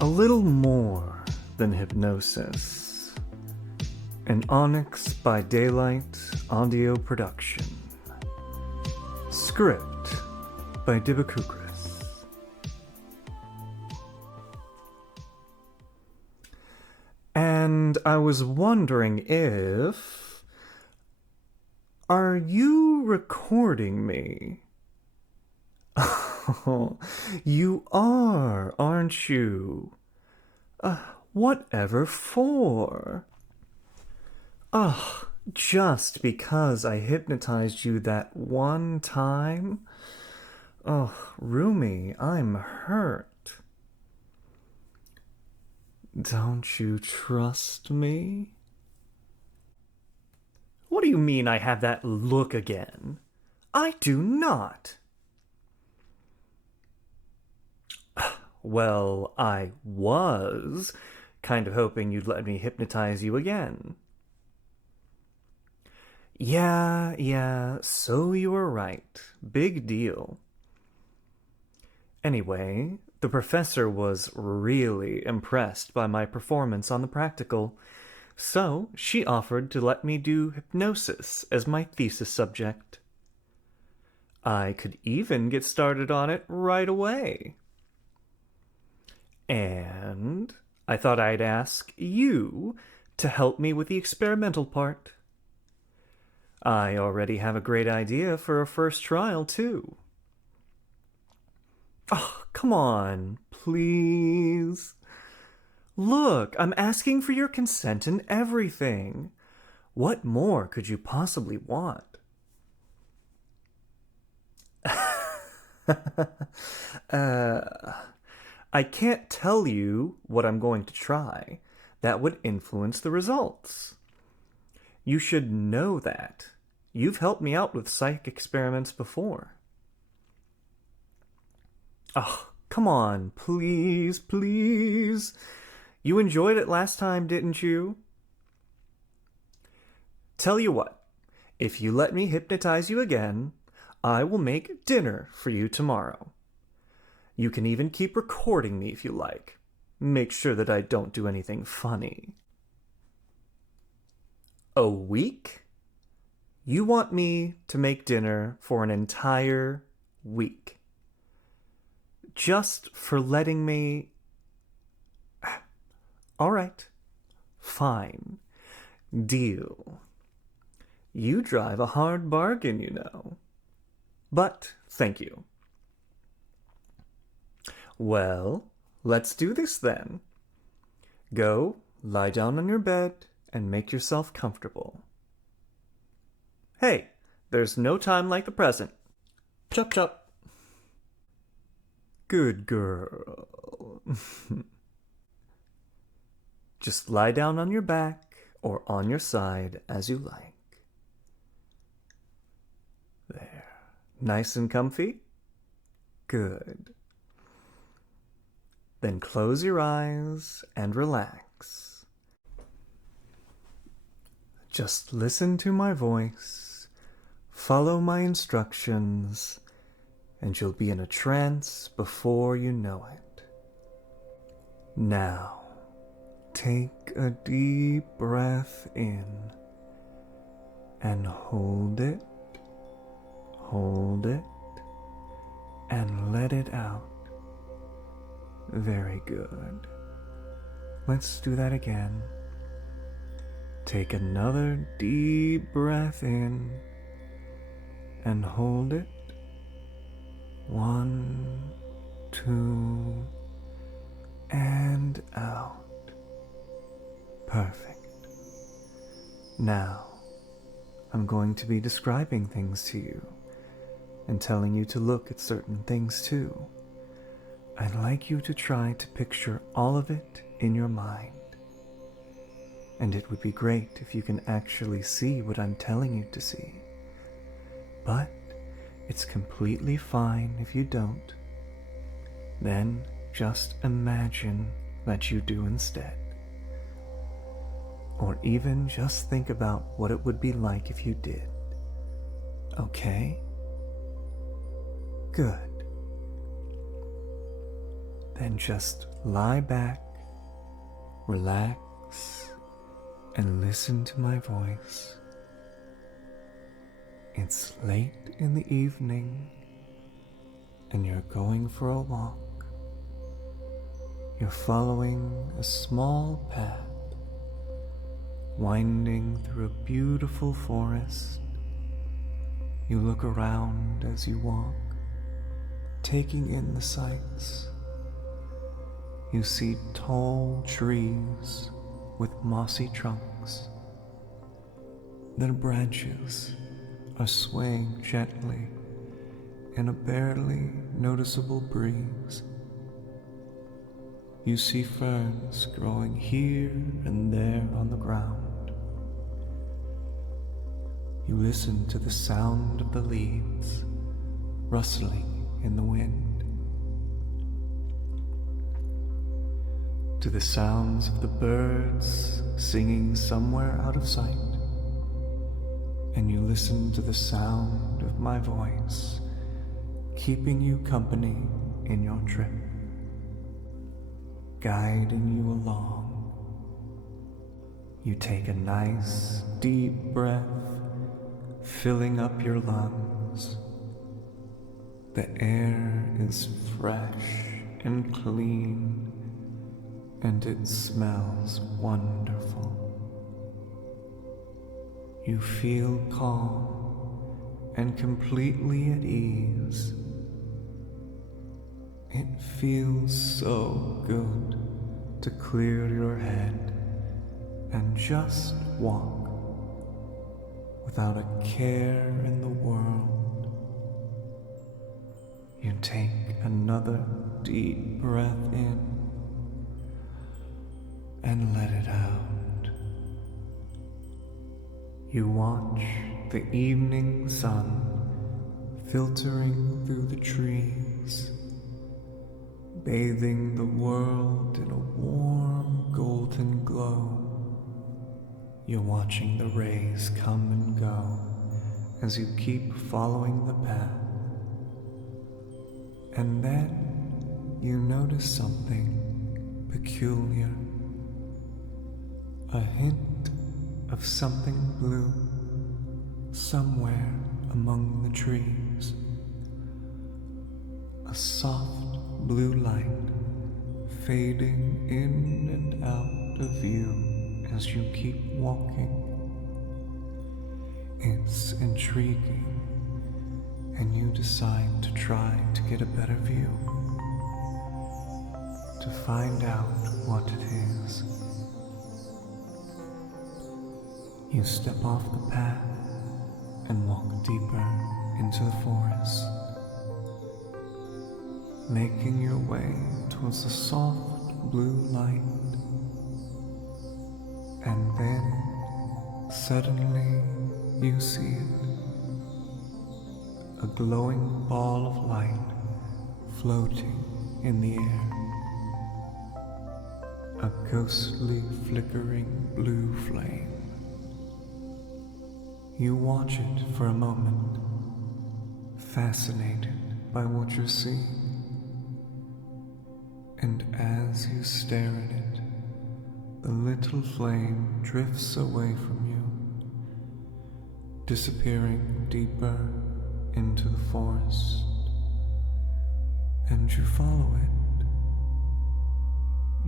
A little more than hypnosis. An Onyx by Daylight audio production. Script by Deepening. And I was wondering if... Are you recording me? Oh, you are, aren't you? Whatever for? Just because I hypnotized you that one time? Oh, Rumi, I'm hurt. Don't you trust me? What do you mean I have that look again? I do not. Well, I was kind of hoping you'd let me hypnotize you again. Yeah, so you were right. Big deal. Anyway, the professor was really impressed by my performance on the practical, so she offered to let me do hypnosis as my thesis subject. I could even get started on it right away. And I thought I'd ask you to help me with the experimental part. I already have a great idea for a first trial, too. Oh, come on, please. Look, I'm asking for your consent and everything. What more could you possibly want? I can't tell you what I'm going to try. That would influence the results. You should know that. You've helped me out with psych experiments before. Oh, come on, please, please. You enjoyed it last time, didn't you? Tell you what, if you let me hypnotize you again, I will make dinner for you tomorrow. You can even keep recording me if you like. Make sure that I don't do anything funny. A week? You want me to make dinner for an entire week? Just for letting me... All right. Fine. Deal. You drive a hard bargain, you know. But thank you. Well, let's do this then. Go, lie down on your bed, and make yourself comfortable. Hey, there's no time like the present. Chop chop. Good girl. Just lie down on your back or on your side as you like. There. Nice and comfy? Good. Then close your eyes and relax. Just listen to my voice, follow my instructions, and you'll be in a trance before you know it. Now, take a deep breath in and hold it, and let it out. Very good. Let's do that again. Take another deep breath in and hold it. 1, 2, and out. Perfect. Now, I'm going to be describing things to you and telling you to look at certain things too. I'd like you to try to picture all of it in your mind. And it would be great if you can actually see what I'm telling you to see. But it's completely fine if you don't. Then just imagine that you do instead. Or even just think about what it would be like if you did. Okay? Good. then just lie back, relax, and listen to my voice. It's late in the evening, and you're going for a walk. You're following a small path, winding through a beautiful forest. You look around as you walk, taking in the sights. You see tall trees with mossy trunks. Their branches are swaying gently in a barely noticeable breeze. You see ferns growing here and there on the ground. You listen to the sound of the leaves rustling in the wind, to the sounds of the birds singing somewhere out of sight, and you listen to the sound of my voice keeping you company in your trip, guiding you along. You take a nice deep breath, filling up your lungs. The air is fresh and clean, and it smells wonderful. You feel calm and completely at ease. It feels so good to clear your head and just walk without a care in the world. You take another deep breath in and let it out. You watch the evening sun filtering through the trees, bathing the world in a warm golden glow. You're watching the rays come and go as you keep following the path. And then you notice something peculiar, a hint of something blue somewhere among the trees. A soft blue light fading in and out of view as you keep walking. It's intriguing, and you decide to try to get a better view, to find out what it is. You step off the path and walk deeper into the forest, making your way towards the soft blue light. And then, suddenly, you see it. A glowing ball of light floating in the air. A ghostly, flickering blue flame. You watch it for a moment, fascinated by what you're seeing. And as you stare at it, the little flame drifts away from you, disappearing deeper into the forest. And you follow it.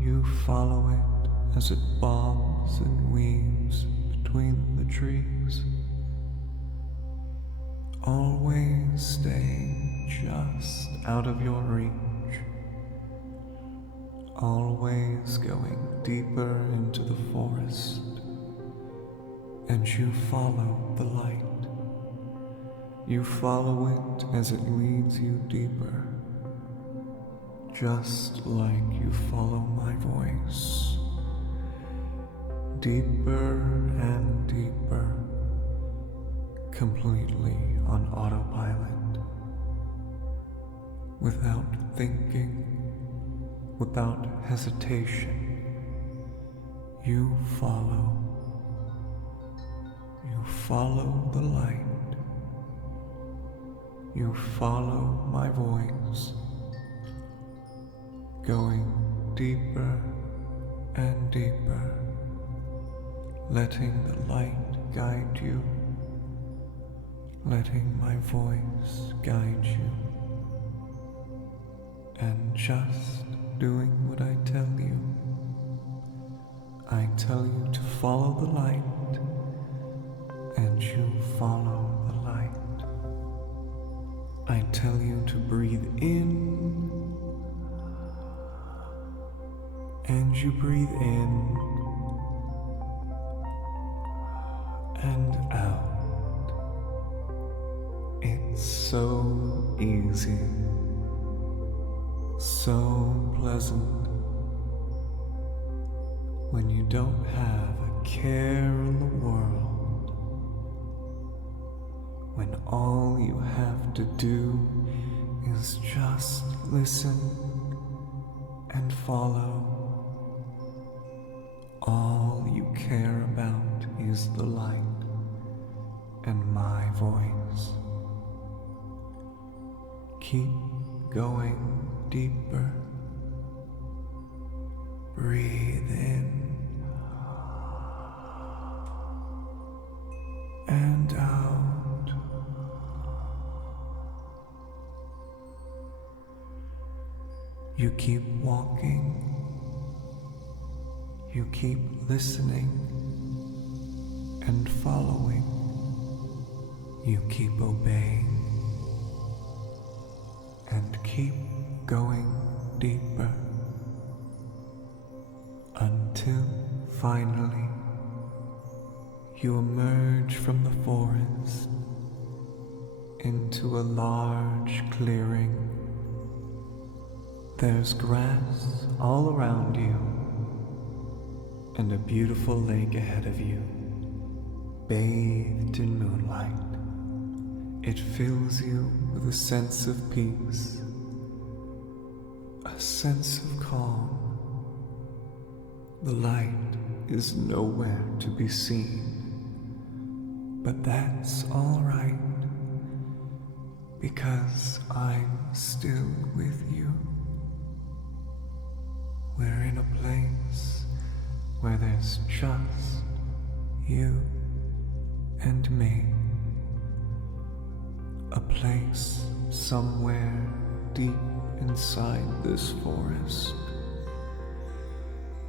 You follow it as it bobs and weaves between the trees, always staying just out of your reach, always going deeper into the forest. And you follow the light. You follow it as it leads you deeper, just like you follow my voice, deeper and deeper, completely on autopilot, without thinking, without hesitation. You follow the light. You follow my voice, going deeper and deeper, letting the light guide you, letting my voice guide you, and just doing what I tell you. I tell you to follow the light, and you follow the light. I tell you to breathe in, and you breathe in and out. It's so easy, so pleasant, when you don't have a care in the world, when all you have to do is just listen and follow. All you care about is the light and my voice. Keep going deeper. Breathe in and out. You keep walking. You keep listening and following. You keep obeying and keep going deeper until finally you emerge from the forest into a large clearing. There's grass all around you and a beautiful lake ahead of you, bathed in moonlight. It fills you with a sense of peace, a sense of calm. The light is nowhere to be seen, but that's all right, because I'm still with you. We're in a place where there's just you and me. A place somewhere deep inside this forest,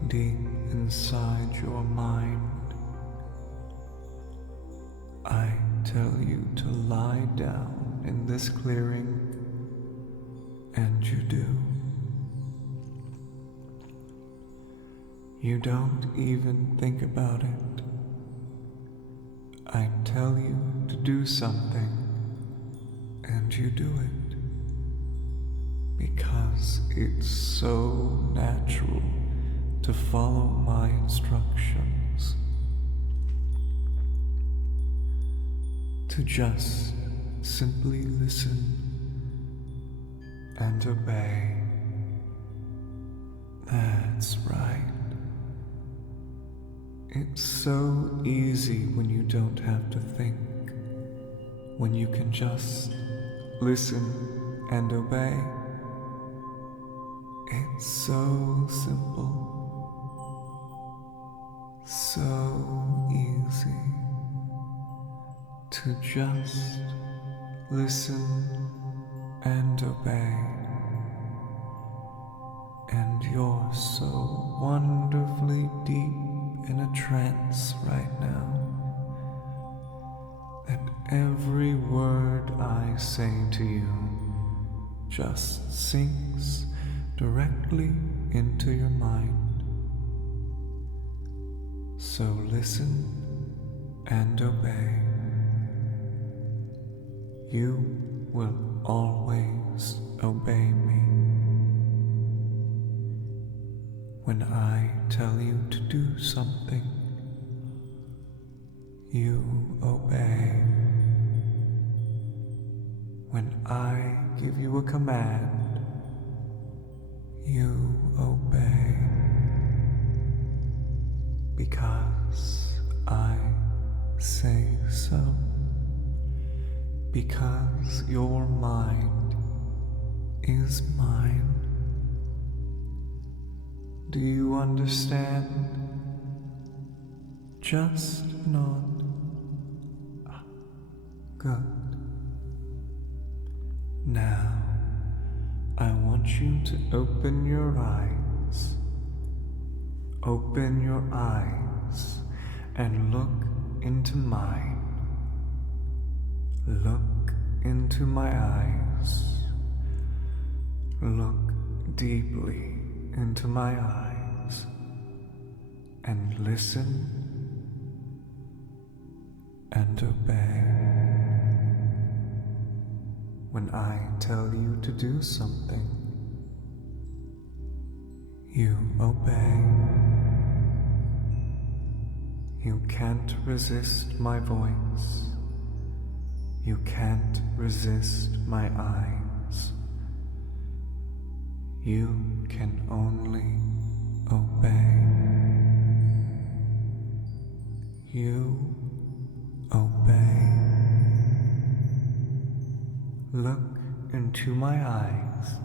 deep inside your mind. I tell you to lie down in this clearing, and you do. You don't even think about it. I tell you to do something, and you do it, because it's so natural to follow my instructions, to just simply listen and obey. That's right. It's so easy when you don't have to think, when you can just listen and obey. It's so simple, so easy to just listen and obey. And you're so wonderfully deep in a trance right now that every word I say to you just sinks directly into your mind. So listen and obey. You will always obey me. When I tell you to do something, you obey. When I give you a command, you obey. Because I say so. Because your mind is mine, Do you understand? Just nod. Good. Now, I want you to open your eyes. Open your eyes and look into mine. Look into my eyes. Look deeply into my eyes and listen and obey. When I tell you to do something, you obey. You can't resist my voice. You can't resist my eyes. You can only obey. You obey. Look into my eyes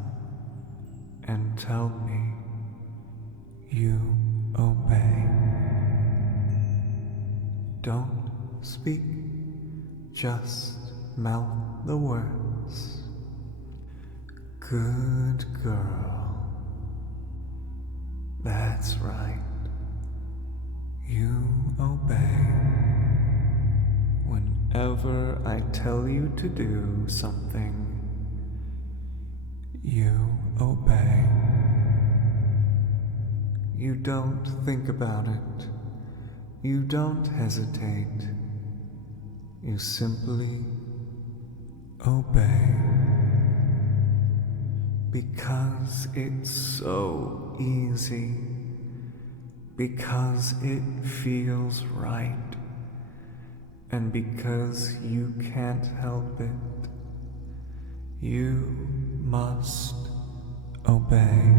and tell me you obey. Don't speak, just mouth the words. Good girl. That's right. You obey. Whenever I tell you to do something, you obey. You don't think about it. You don't hesitate. You simply obey. Because it's so easy. Because it feels right. And because you can't help it, you must obey.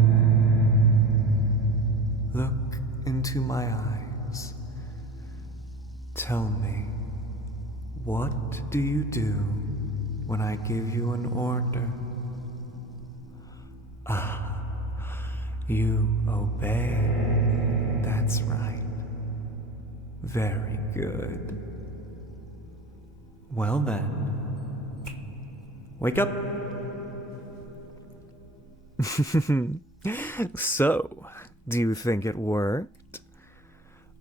Look into my eyes. Tell me, what do you do when I give you an order? You obey. That's right. Very good. Well then, wake up. So, do you think it worked?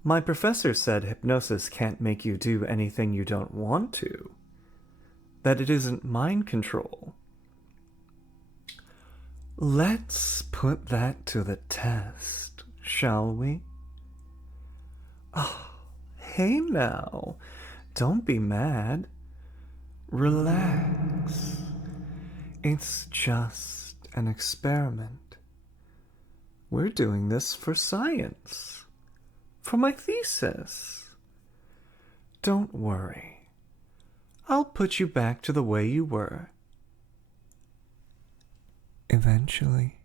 My professor said hypnosis can't make you do anything you don't want to. That it isn't mind control. Let's put that to the test, shall we? Oh, hey now, don't be mad. Relax. It's just an experiment. We're doing this for science. For my thesis. Don't worry. I'll put you back to the way you were. Eventually.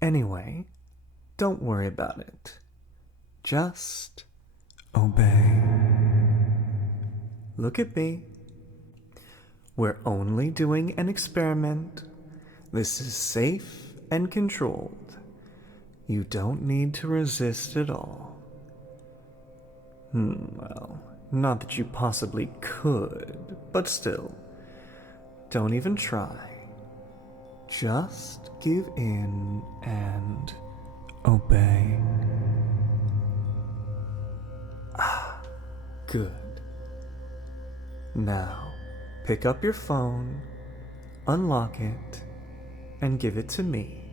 Anyway, don't worry about it. Just obey. Look at me. We're only doing an experiment. This is safe and controlled. You don't need to resist at all. Well, not that you possibly could, but still. Don't even try. Just give in and obey. Good. Now, pick up your phone, unlock it, and give it to me.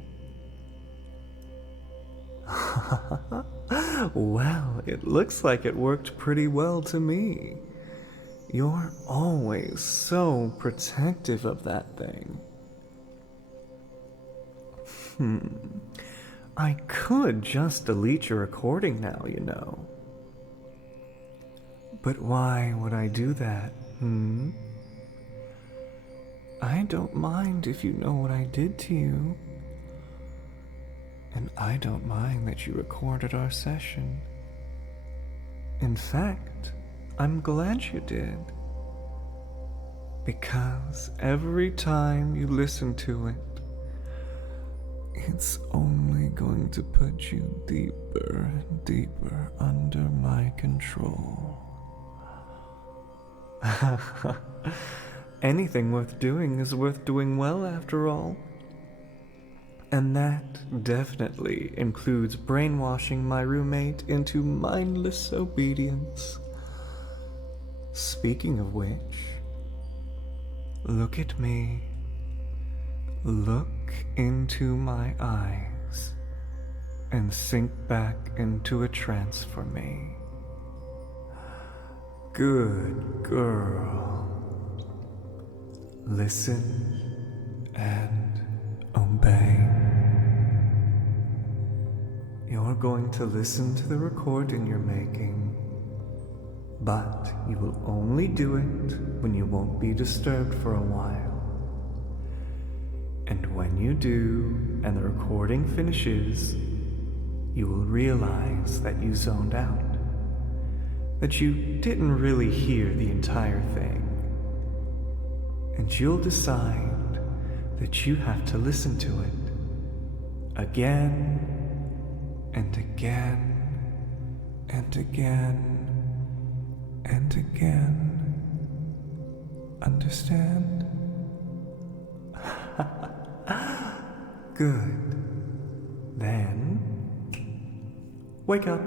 Well, it looks like it worked pretty well to me. You're always so protective of that thing. I could just delete your recording now, you know. But why would I do that, I don't mind if you know what I did to you. And I don't mind that you recorded our session. In fact, I'm glad you did. Because every time you listen to it, It's only going to put you deeper and deeper under my control. Anything worth doing is worth doing well, after all. And that definitely includes brainwashing my roommate into mindless obedience. Speaking of which, look at me. Look into my eyes and sink back into a trance for me. Good girl. Listen and obey. You're going to listen to the recording you're making, but you will only do it when you won't be disturbed for a while. And when you do, and the recording finishes, you will realize that you zoned out, that you didn't really hear the entire thing. And you'll decide that you have to listen to it again and again and again and again. Understand? Good. Then, wake up.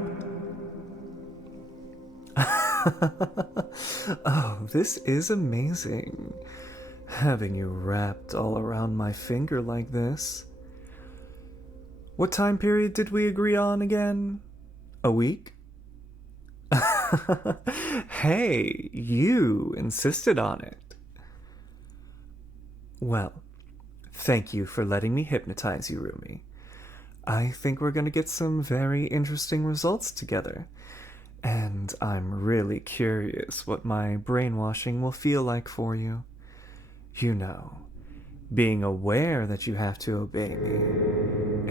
Oh, this is amazing. Having you wrapped all around my finger like this. What time period did we agree on again? A week? Hey, you insisted on it. Well, thank you for letting me hypnotize you, Rumi. I think we're going to get some very interesting results together. And I'm really curious what my brainwashing will feel like for you. You know, being aware that you have to obey me,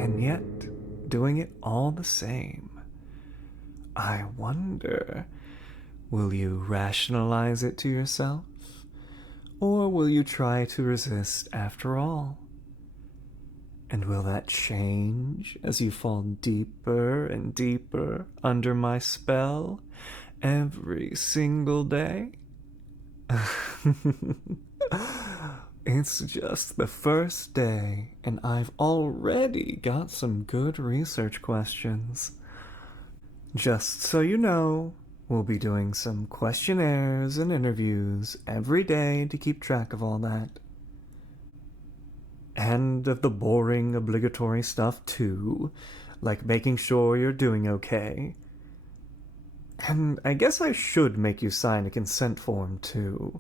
and yet doing it all the same. I wonder, will you rationalize it to yourself? Or will you try to resist after all? And will that change as you fall deeper and deeper under my spell every single day? It's just the first day, and I've already got some good research questions. Just so you know, we'll be doing some questionnaires and interviews every day to keep track of all that. And of the boring, obligatory stuff too, like making sure you're doing okay. And I guess I should make you sign a consent form too.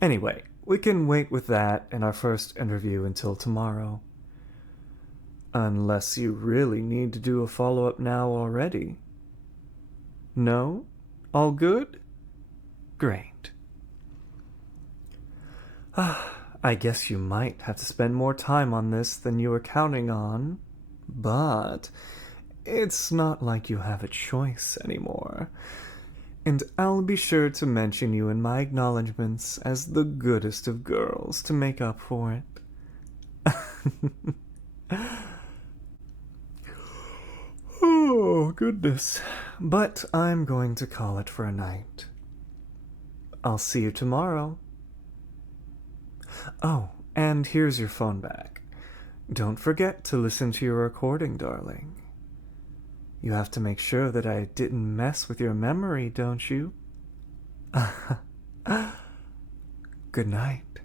Anyway, we can wait with that and our first interview until tomorrow. Unless you really need to do a follow-up now already. No? All good? Great. I guess you might have to spend more time on this than you were counting on, but it's not like you have a choice anymore. And I'll be sure to mention you in my acknowledgments as the goodest of girls to make up for it. Oh, goodness. But I'm going to call it for a night. I'll see you tomorrow. Oh, and here's your phone back. Don't forget to listen to your recording, darling. You have to make sure that I didn't mess with your memory, don't you? Good night.